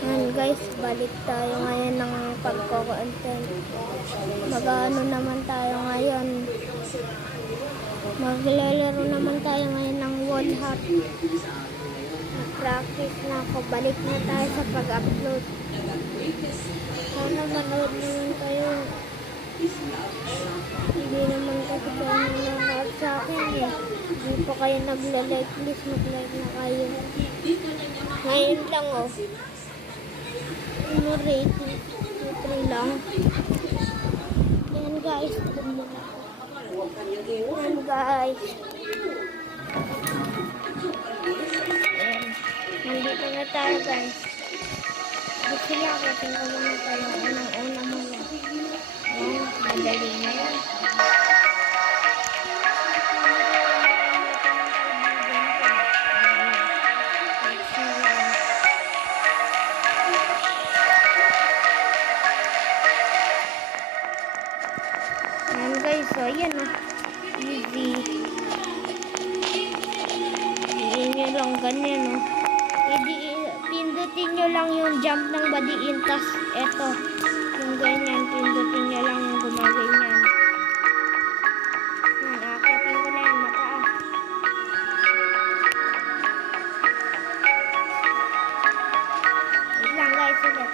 Yan guys, balik tayo ngayon ng pagko-content. Mag-ano naman tayo ngayon. Maglalaro naman tayo ngayon ng wall hop. Nag-practice na ako. Balik na tayo sa pag-upload. Sana manood naman kayo. Hindi naman kasi kayo nanonood sa akin eh. Hindi pa kayo nagla-like. Please mag-like na kayo. Ngayon lang oh. Ano rating? 3 lang. Yan guys. Yan guys. Ayan. Nandito na tayo guys. Gusto niya ako. Tingnan mo na tayo. Unang-una muna. Ayan. Madali na yan. So, ayan o. Easy. Iin nyo lang ganyan o. Pindutin nyo lang yung jump ng badiin. Tas, eto. Yung ganyan. Pindutin nyo lang yung gumaganyan. Yan. Akitin ko na yan. Mataas. Wait lang guys. Ulit.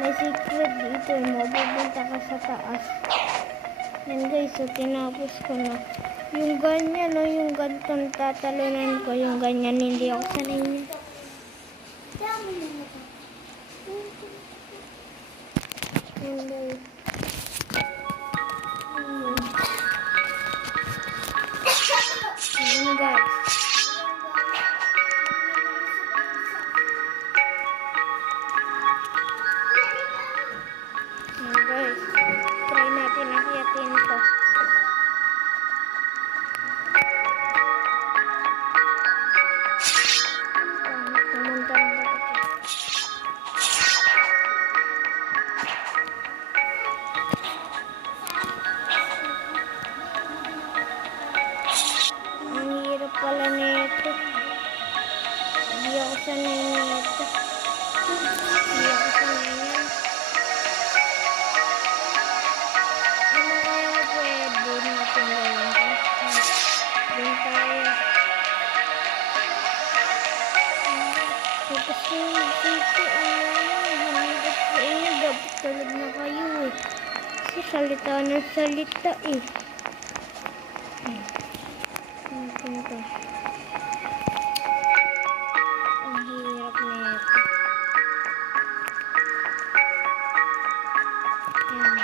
May secret dito, mapupunta ka sa taas. Yan guys, so tinapos ko na. Yung ganyan, no, yung gantong tatalunan ko, yung ganyan, hindi ako sanay niya. Yan guys. Yan guys. Try natin akiyatin ito. Pumunta na ito. Ang hirap pala nito. Hindi ako sanay nito. Hindi ako sanay yan. Tapos yung dito, dapat talog na kayo eh. Kasi salita ng salita eh. Ito. Ang hirap na ito. Yan.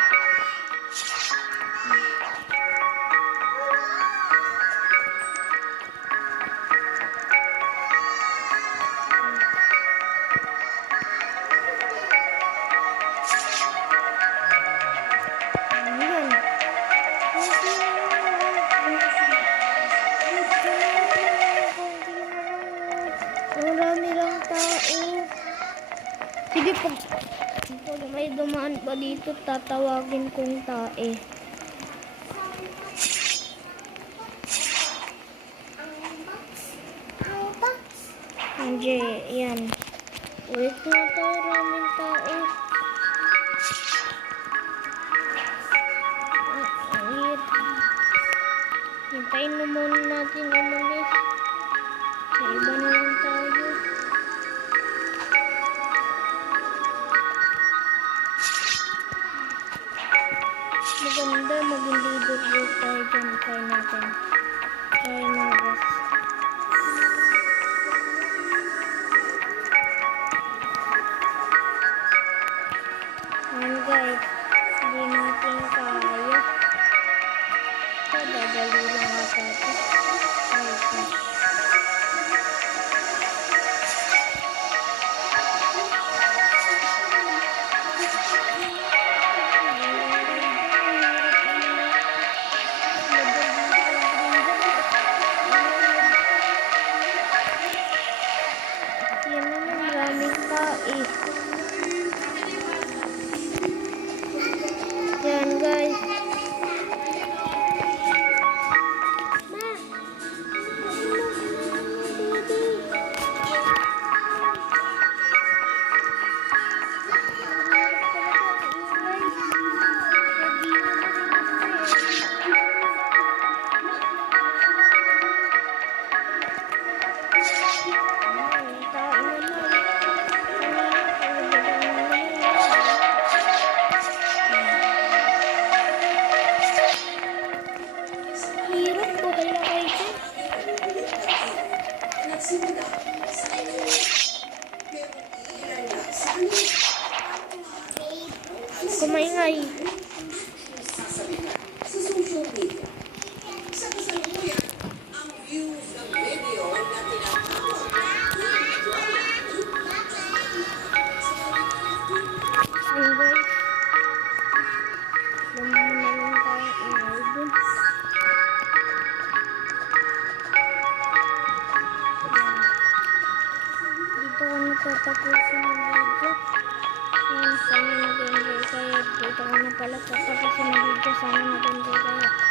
Marami lang tao. Sige po. Pag may dumaan pa dito, tatawagin kong tae. Hindi, yan. Wait na tayo, maraming tao. Hintayin na muna natin umalis. Sa iba na lang tayo. Maganda, maging leader tayo dyan. Try natin. Try na guys. Ayan guys. Hindi natin kaya. So, dadali lang ata ito. maingay. Sa social media. Sa kasalukuyan, ang views ng video na tinatawag na Ayun guys. Alam mo na lang tayo ingay dun. Dito ko natatapusin ang video. Ayun, sana nag-enjoy kayo. Dito ko na pala tatapusin ang video. Sana nag-enjoy kayo.